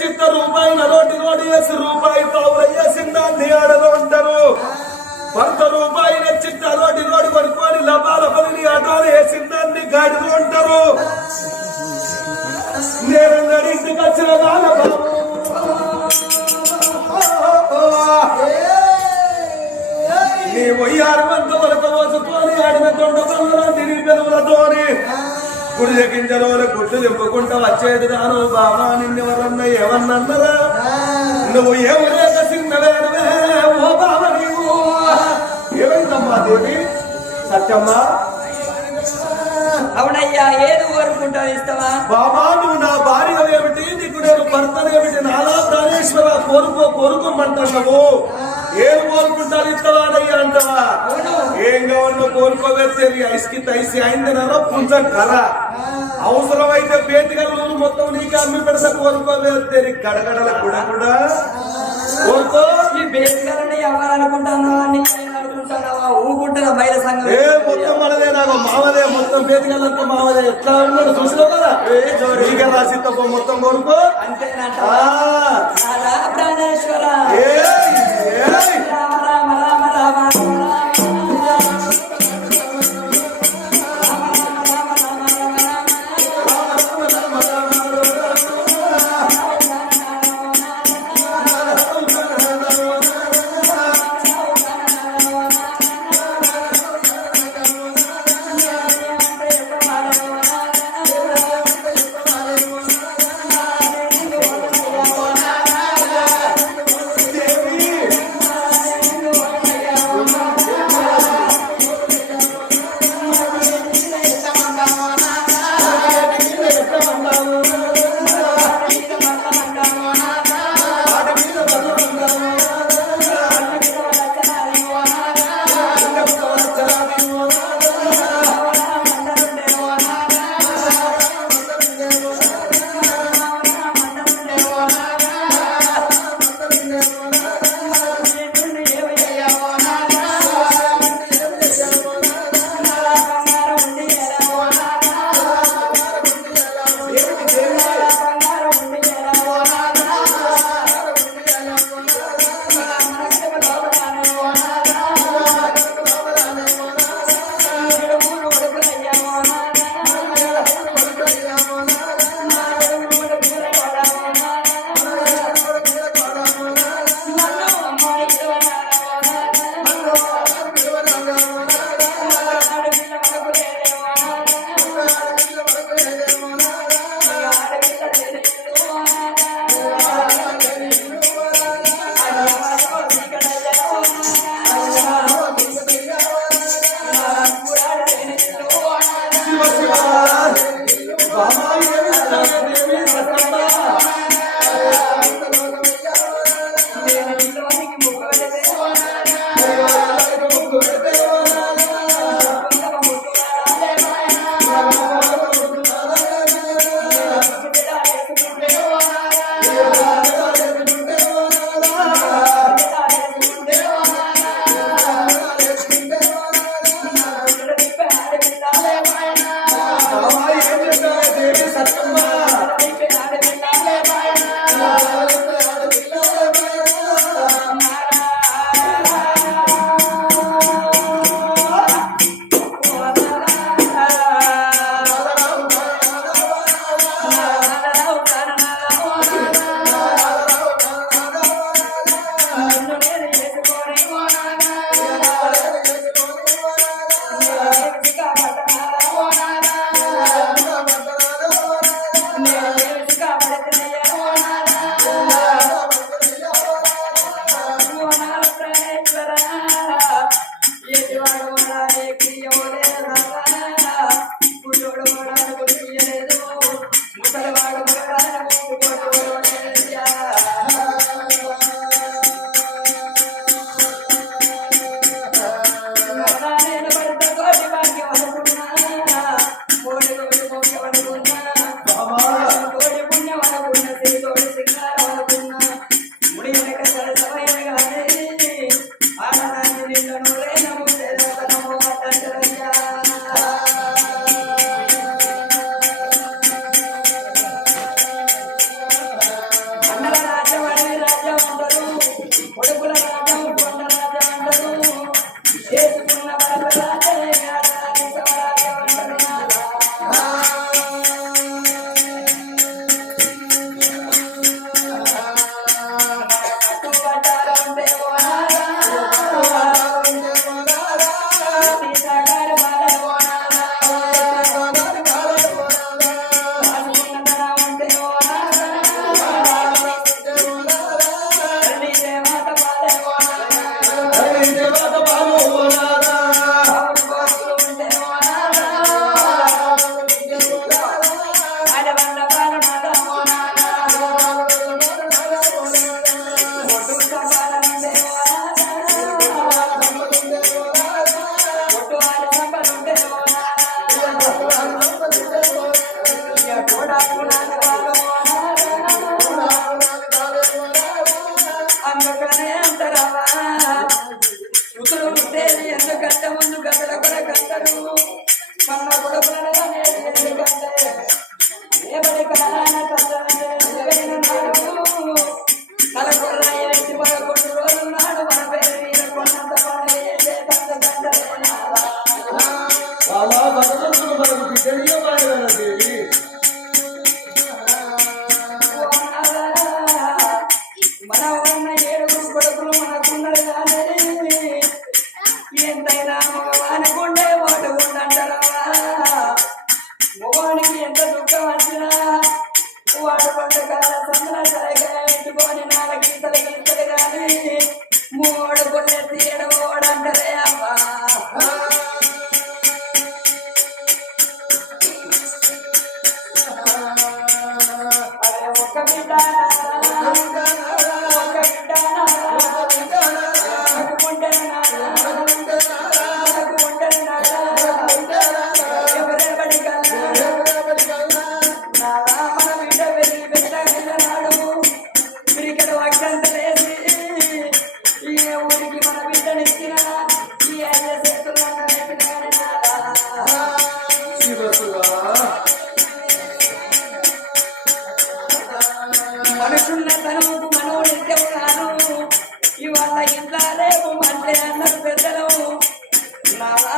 చిత్త రూపాయి నలోటి నోటి వేసి రూపాయి పావులు ఆడలో ఉంటారు. వంద రూపాయి తెచ్చిత్త నోటి నోటి కొనుక్కొని లభాల పనిని ఆటోలు వేసిందాన్ని గాడిలో ఉంటారు. నేను ఇంటికి వచ్చిన కాల నీ వయ్యారు మంత వరకు రోజుతోని ఆడిన తొండ పనుల తిరిగి పెరుగులతోని గుడి గింజలో గుడ్లు దింపుకుంటా వచ్చేది దాను బాబా నిన్నెవరన్నా ఏమన్నరా నువ్వు ఏమలేక చిన్నవేనవే ఓ బాబ నీవు. ఏమైందమ్మా దేవి? సత్యమ్మా? అవునయ్యా ఏది కోరుకుంటావు ఇస్తావా? బాబా నువ్వు నా భార్య ఏమిటి నీకు నేను భర్తనేమిటి? నాలా ప్రాణేశ్వర కోరుకో కోరుకోమంటున్నావు ఏం కోరుకుంటారు ఇస్తావాడయ్యా అంటావా? ఏం కావాలో కోరుకోవేసేది ఐస్కి తైసి అయిందనో కొంచెం కల అవసరమైతే పేటికలు మొత్తం నీకు అమ్మి పెడతా కోరుకోవేసేది గడగడల కూడా కూడా. కోరుకో. ఈ బేసికల్ని ఎవరు అనుకుంటున్నావా నీ అనుకుంటున్నావా ఊకుంటున్నా బయట సంఘం ఏ మొత్తం మనదే నాకు మామదే మొత్తం పేటికలంతా మామదే. ఎట్లా ఉన్నాడు చూసినావు కదా? ఏ జోరీగా రాసి తప్ప మొత్తం కోరుకో. అంతేనంట. ఆ. రాధా ప్రాణేశ్వర. ఏయ్, ఏయ్.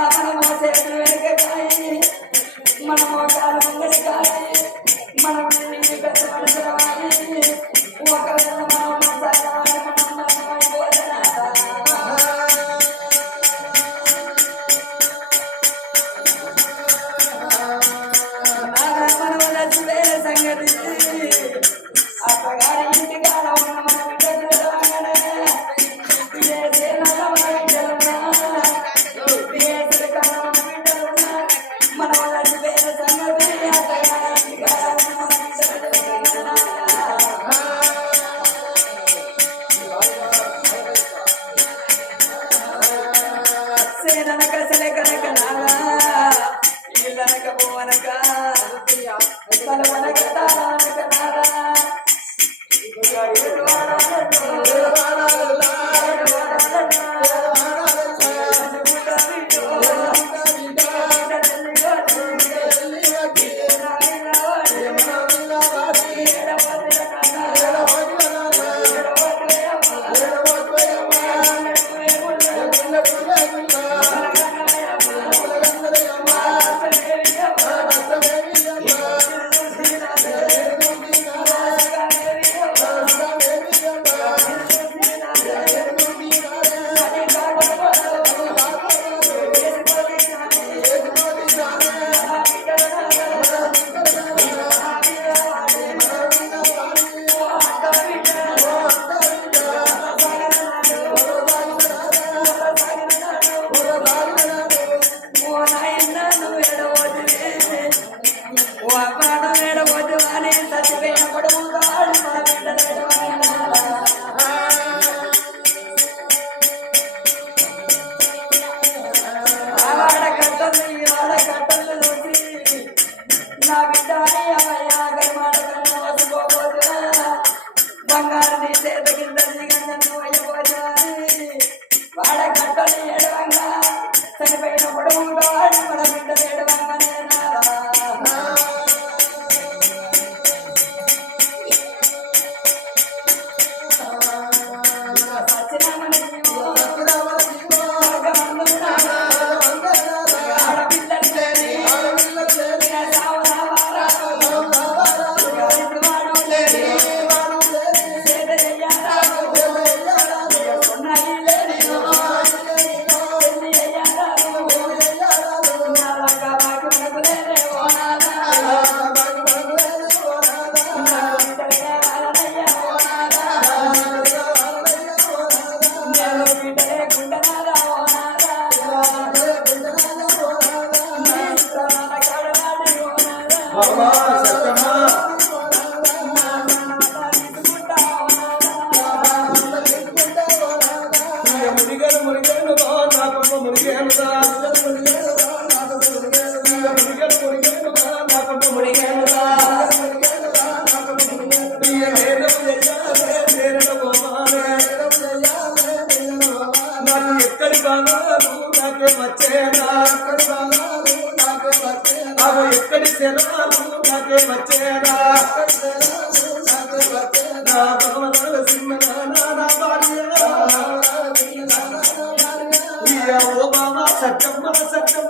మనమో చేతులు వెనక కాయి మనమో కాలం వెనక కాయి నాకు వచ్చేనా? నాకు ఎక్కడి శరాలు నాకు వచ్చేనా? సత్యమ్మ సత్యమ్మ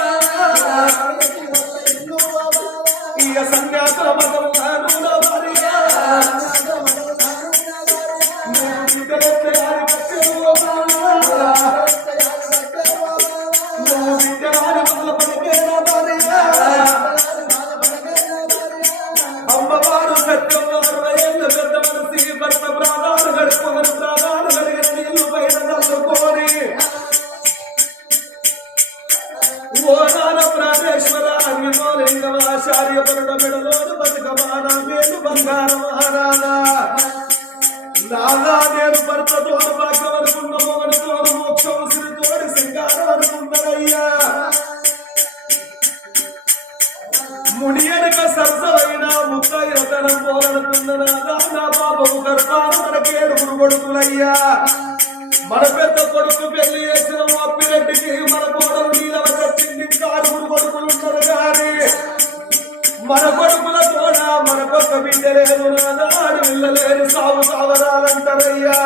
మనకొక్క బిడ్డ లేదు నాదా ఆడపిల్ల లేని సాగు సావరాలంటారయ్యా.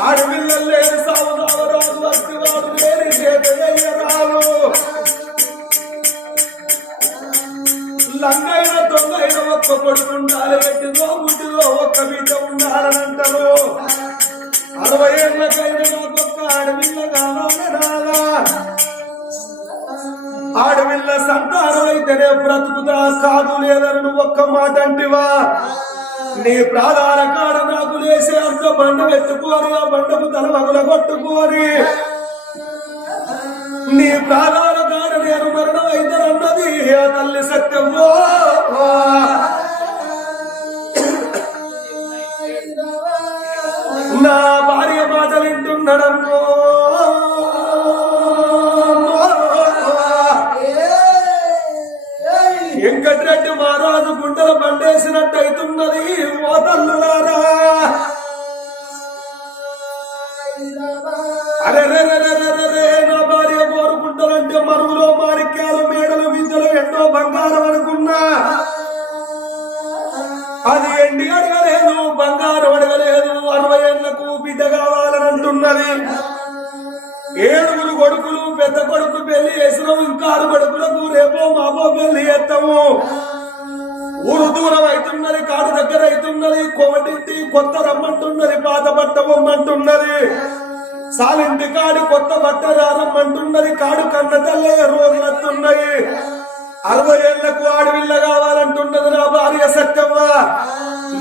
ఆడపిల్ల లేని సాగు సావరాలు అస్తివాడు లేని చేతయ్యరాలు లంగైన దొంగైన ఒక్క కొడుకు ఉండాలి పెట్టిదో గుడ్డిలో ఒక్క బిడ్డ ఉండాలనంటారు అరవై ఏళ్ళకైనా నాకు ఒక్క ఆడపిల్ల కావాలని రాలా. ఆడపిల్ల సంతానమైతేనే బ్రతుకుతా కాదు లేదని ఒక్క మాట అంటివా? నీ ప్రాధాన కాడ నాకు లేసే అంత బండ పెట్టుకోని ఆ బండకు తల వగుల కొట్టుకోని నీ ప్రాధాన కాడ నేను మరణం అయితేనన్నది ఆ తల్లి సత్యమో కొడుకులు పెద్ద కొడుకు పెళ్ళి చేసినాం ఇంకా ఆరు కొడుకులకు రేపో మాపో పెళ్ళి చేస్తాము. ఊరు దూరం అవుతున్నది కాడు దగ్గర అవుతున్నది కొమటింటి కొత్త రమ్మంటున్నది పాత బట్ట బొమ్మంటున్నది. సాలింటి కాడి కొత్త బట్ట రారమ్మంటున్నది కాడు కన్న తల్లే రోజులు వస్తున్నాయి అరవై ఏళ్ళకు ఆడవిల్ల కావాలంటున్నది నా భార్య సత్యమ్మ.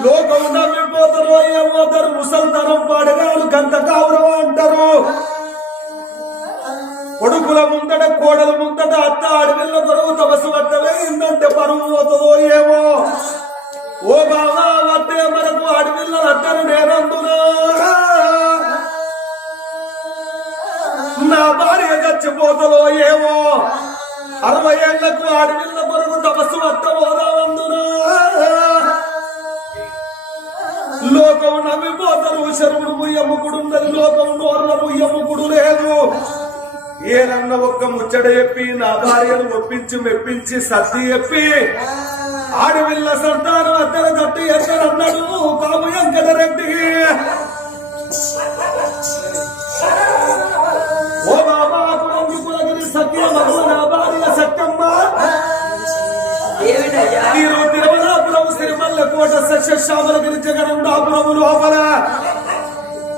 లోకం నమ్మిపోతారో ఏమవుతారు ముసల్తనం పాడగాడు గంత కావురం అంటారు. కొడుకుల ముందట కోడల ముందట అత్త అడవిల్ల కొరకు తపస్సు పట్టవేయిందంటే పరువు పోతుందో ఏమో. ఓ బాబా వద్దే మనకు అడవిల్ల అత్తను నేనందునా? నా భార్య చచ్చిపోతుందో ఏమో. అరవై ఏళ్ళకు అడవిల్ల కొరకు తపస్సు పట్టబోదామందునా లోకం నవ్విపోతారు శరువుడు ముయ్యమ్ముకుడున్నది లోకం నోర్ల ముయ్యమ్ముకుడు లేదు. ఏనన్న ఒక్క ముచ్చట చెప్పి నా భార్యను ఒప్పించి మెప్పించి సర్ది చెప్పి ఆడవిల్ల సంతానం అద్దర తట్టు ఎక్కడన్నాడు? కాము వెంకటరెడ్డి ఓ బాబా కులంగి కులగిరి సత్య నా భార్య సత్యమ్మ. ఏమిటయ్యా మీరు తిరుమలాపురం సిరిమల్ల కోట సస్యశ్యామలగిరి జగనండాపురం లోపల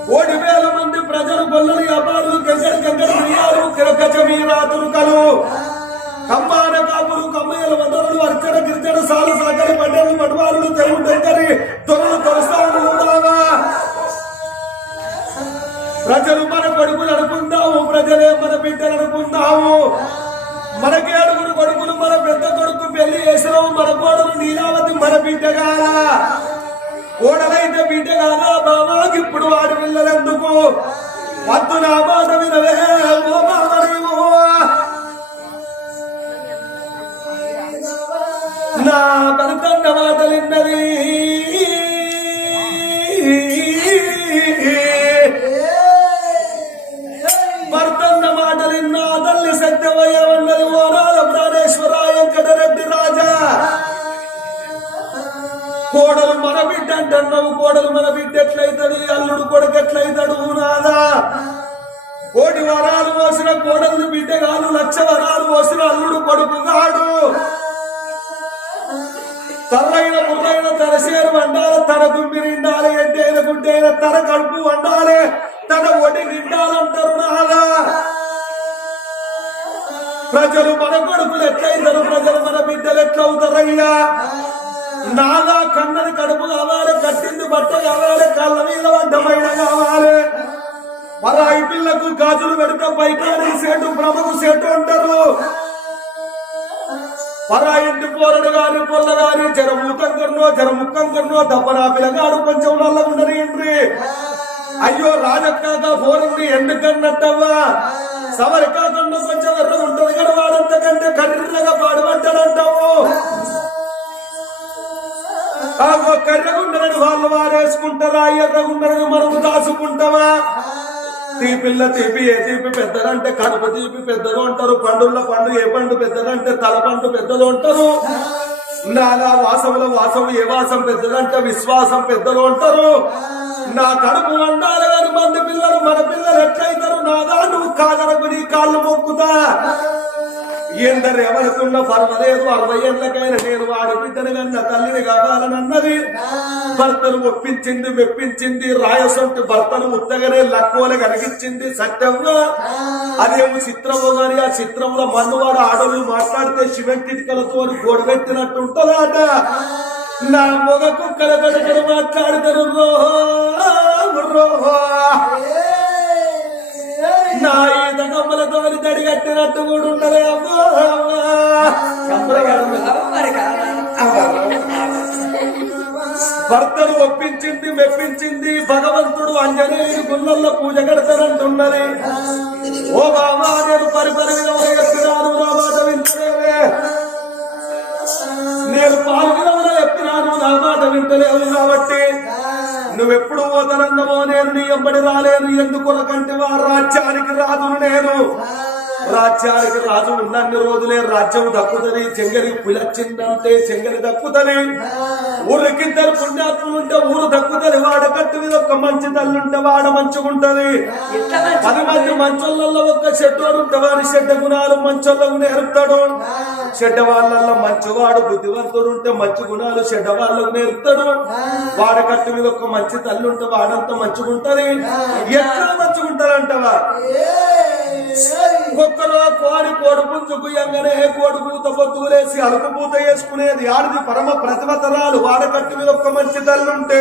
కోటి వేల మంది గొల్లలు వ్యాపారులు గంగడి గంగడి మిరియాలు కిరకచ కలు. కంబాన కాపులు కమ్మయ్యల వందరులు అర్చన గిరిజన సాల సాగరి పడ్డలు పడవారులు తెలుగు దగ్గరి దొరలు దొరసానులు ప్రజలు మన కొడుకులు అనుకుందాము ప్రజలే మన బిడ్డలు అనుకుందాము మనకి ఏడుగురు కొడుకులు మన పెద్ద కొడుకు పెళ్ళి చేసినాము మన కోడలు నీలావతి మన బిడ్డ కాదా కోడలైతే బిడ్డ కాదా బాబాకి ఇప్పుడు వాడి పిల్లలెందుకు వద్దు నా మాట వినవే ఎట్లయితది అల్లుడు కొడుకు ఎట్లయితాడు నాదా కోటి వరాలు పోసిన కోడలు బిడ్డ కాదు లక్ష వరాలు పోసిన అల్లుడు కొడుకు కాడు తల్లైన ముద్ర ఆడైన తన సేరు వండాలి తన గుమ్మి నిండాలి ఎడ్డైన గుడ్డైన తన కడుపు వండాలి తన ఒడి నిండాలంటారు నాదా ప్రజలు మన కొడుకులు ఎట్లయితారు? ప్రజలు మన బిడ్డలు ఎట్లవుతారయ్యా? నాగా కన్నది కడుపు కావాలి కట్టింది బట్ట కావాలి కళ్ళ మీద అడ్డమైన కావాలి. పరాయి పిల్లకు గాజులు పెడితే పైకాని సేటు బ్రహ్మకు సేటు అంటారు. పరా ఇంటి పోరడు గాని పొల్ల గాని జర మూతం కొన్నో జర ముక్కం కొన్నో దప్పనా పిల్లగాడు కొంచెం నల్ల ఉండరేంటి అయ్యో రాజక్కాక పోరుంది ఎందుకన్నట్టవ్వా సవరి కాకుండా కొంచెం ఎర్ర ఉంటది కదా వాడంతకంటే కర్రగా పాడుపడ్డాడంటావు. కాకో కర్రగుండరని వాళ్ళు వారేసుకుంటారా? ఎర్రగుండరని మనము దాచుకుంటావా? తీపిల్ల తీపి ఏ తీపి పెద్దదంటే కడుపు తీపి పెద్దలు అంటారు. పండుల పండు ఏ పండు పెద్దదంటే తల పండు పెద్దలు అంటారు. నాగా వాసముల వాసము ఏ వాసం పెద్దదంటే విశ్వాసం పెద్దలు అంటారు. నా కడుపు వండాలి గాని మంది పిల్లలు మన పిల్లలు ఎట్లయితారు? నాదా నువ్వు కాదరకు నీ కాళ్ళు మొక్కుతా. ఎందరు ఎవరికున్న పర్వాలేదు అరవై ఏళ్ళకైనా నేను వాడి బిడ్డను కన్నా తల్లిని కావాలని అన్నది. భర్తను ఒప్పించింది మెప్పించింది రాయసొంటి భర్తను ఉత్తగానే లక్కువలు కలిగించింది సత్యంగా అదేమో చిత్రము గాని ఆ చిత్రంలో మన్నువాడు ఆడలు మాట్లాడితే సిమెంట్ ఇటుకలతో గోడబెట్టినట్టు ఉంటుందట. నా మొగ కుక్కల కడకడ మాట్లాడతారు రోహో నా ఈత కమ్మలతో తడిగట్టినట్టు కూడా ఉండలే అమ్మా భర్తను ఒప్పించింది మెప్పించింది భగవంతుడు అంజనేయుడు గుళ్ళల్లో పూజ కడతానంటున్నది ఓ బాబా నేను పరిపరి ఎప్పినాను నేను పాల్గొనవన ఎప్పినాను నా మాట కాబట్టి నువ్వెప్పుడు పోతానన్నవో నేను నీ ఎంబడి రాలేను ఎందుకొరకంటే వా రాజ్యానికి రాదును నేను. రాజ్యానికి రాజు ఉన్నన్ని రోజులే రాజ్యం దక్కుతుంది చెంగలి పిలచ్చిందంటే చెంగరి దక్కుతుంది ఊరికిద్దరు పుణ్యాత్ములుంటే ఊరు దక్కుతుంది వాడ కట్టు మీద ఒక మంచి తల్లుంటే వాడ మంచుకుంటది ఇట్లా మంచి పది మంది మంచోళ్ళల్లో ఒక్క చెడ్డోడు ఉంటే వారి చెడ్డ గుణాలు మంచోళ్ళకు నేర్పుతాడు. చెడ్డ వాళ్ళల్లో మంచివాడు బుద్ధివంతుడు ఉంటే మంచి గుణాలు చెడ్డ వాళ్ళకు నేర్పుతాడు. వాడ కట్టు మీద ఒక మంచి తల్లి ఉంటే వాడంతా మంచుకుంటది ఎట్లా మంచుకుంటారంటవా ఒక్కరో కోడి కోడి పుంజుకు ఎంగనే కోడి పూత పొత్తులేసి పూత వేసుకునేది. ఆడిది పరమ ప్రతిభతరాలు వాడకట్టు మీద ఒక్క మంచి తల్లుంటే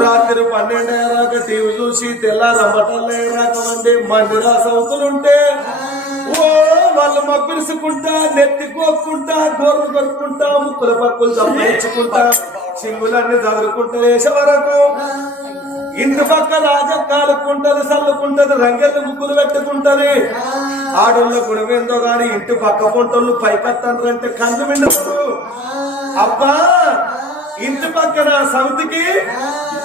రాత్రి పన్నెండేరాక టీవీ చూసి తెల్లారమ్మటల్లే రాకమండి మందిరా సౌతులుంటే ఓ వాళ్ళు మబ్బిరుసుకుంటా నెత్తికోక్కుంటా గోర్లు కొరుక్కుంటా ముక్కుల పక్కులు సంపాదించుకుంటా సింగులన్నీ చదువుకుంటా వేసే వరకు ఇంటి పక్క రాజ కాలుకుంటది చల్లుకుంటది రంగెళ్ళు ముగ్గులు పెట్టుకుంటది. ఆడోళ్ళ గుణమేందో గాని ఇంటి పక్క పొంటోళ్ళు పైకత్తండ్రంటే కళ్ళు విండరు అబ్బా ఇంటి పక్కన సమితికి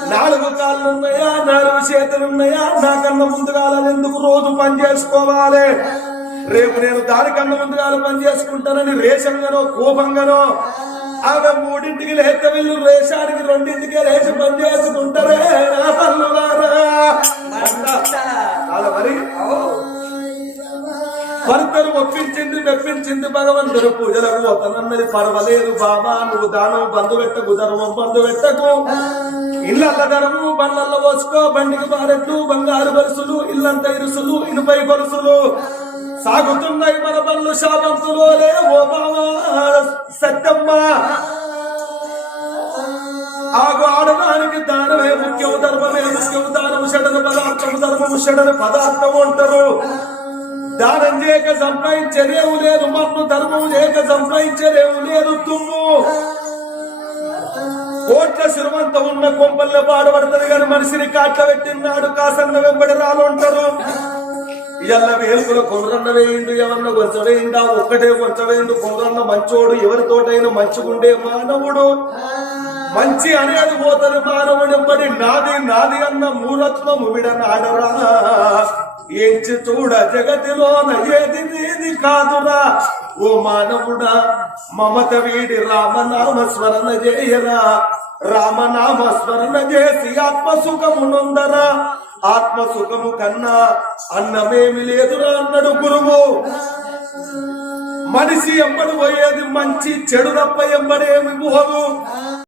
నాలుగు కాళ్ళు ఉన్నాయా నాలుగు చేతులు ఉన్నాయా? నాకన్నా ముందుగా ఎందుకు రోజు పని చేసుకోవాలి? రేపు నేను దానికన్నా ముందుగా పని చేసుకుంటానని రేషంగానో కోపంగానో ఆమె మూడింటికి లేక వీళ్ళు రేషానికి రెండింటికి లేచి పని చేసుకుంటారే. మరి? భర్తను ఒప్పించింది మెప్పించింది భగవంతుడు. పూజలకు పోతానన్నది పర్వాలేదు బాబా. నువ్వు దానం బంధు పెట్టకు ధర్మం బంధు పెట్టకు. ఇళ్ళల్ల ధర్మము బండ్లల్లో పోసుకో. బండికి బారెట్లు బంగారు గొలుసులు ఇల్లంత ఇరుసులు ఇనుపై గొలుసులు సాగుతున్నాయి మన పనులు శాపంతులోనే ఓ బాబా సత్యమ్మ. ఆగు ఆడడానికి దానమే ముఖ్యం ధర్మమే ముఖ్యం. దానము షడన పదార్థము ధర్మము షడన పదార్థము అంటారు. దానం చేయక సంపాదించలేవు లేదు మన్ను ధర్మము చేయక సంపాదించలేవు లేదు తుమ్ము. కోట్ల సిరువంత ఉన్న కొంపల్లో పాడబడుతుంది కానీ మనిషిని కాట్ల పెట్టినాడు కాసన్న వెంబడి రాలు అంటారు. ఇవాళ వేసుకున్న కొర్రన్న వేయండు ఎవరన్న కొంచె ఒక్కటే కొంచెం వేయిండు. కొర్రన్న మంచోడు ఎవరితోటైనా మంచిగుండే మానవుడు. మంచి అనేది పోతారు మానవుడు మరి నాది నాది అన్న మూలత్వము విడనాడరా. ఏంచి చూడ జగతిలోన ఏది నీది కాదురా. ఓ మానవుడా మమత వీడి రామనామ స్మరణ చేయరా. రామనామ స్మరణ చేసి ఆత్మ సుఖము నొందరా. ఆత్మ సుఖము కన్నా అన్నమేమి లేదురా అన్నాడు గురువు. మనిషి ఎంబడి పోయేది మంచి చెడు తప్ప ఎంబడేమి పోదు